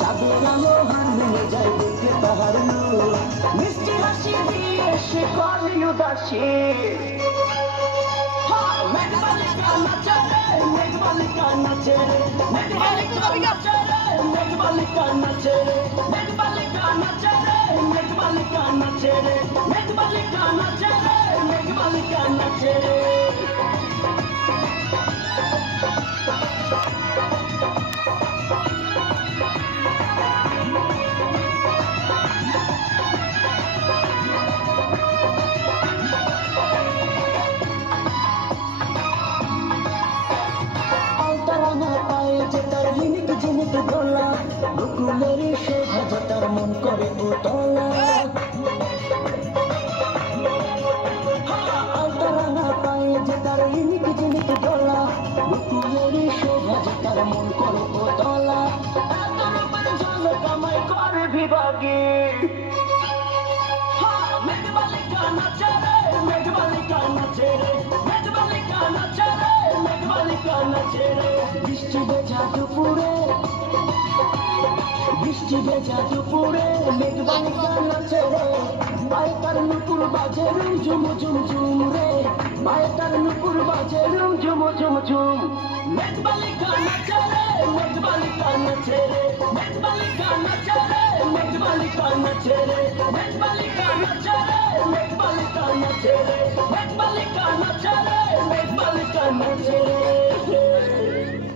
চাঁদের আলো হার নিয়ে যায় দেখে তাহার নূর, মিষ্টি হাসি দিয়ে সে করে উদাসী। মেঘবালিকা নাচে রে, মেঘবালিকা নাচে রে, মেঘবালিকা নাচে রে, মেঘবালিকা নাচে রে, মেঘবালিকা নাচে রে, মেঘবালিকা নাচে রে, মেঘবালিকা নাচে রে, মেঘবালিকা নাচে রে। ঝিনিক গলা বকুলের শোভা তার মন করে উতলা, আলতারানা পায়ে যে তার ঝিনিক গলা বকুলের শোভা তার মন করে উতলা, এত রূপের জল কামাই করে বিভাগে। মেঘবালিকা নাচে রে, মেঘবালিকা নাচে রে, মেঘবালিকা নাচে রে, মেঘবালিকা নাচে রে। বৃষ্টি ভেজা দুপুরে, বৃষ্টি ভেজা দুপুরে মেঘবালিকা নাচে রে, পায়ে তার নুপুর বাজে রুম ঝুম ঝুম ঝুম রে, পায়ে তার নুপুর বাজে রুম ঝুম ঝুম ঝুম। মেঘবালিকা নাচে রে, মেঘবালিকা নাচে রে, মেঘবালিকা নাচে রে, মেঘবালিকা নাচে রে, মেঘবালিকা নাচে রে, মেঘবালিকা নাচে রে, মেঘবালিকা নাচে রে, মেঘবালিকা নাচে রে।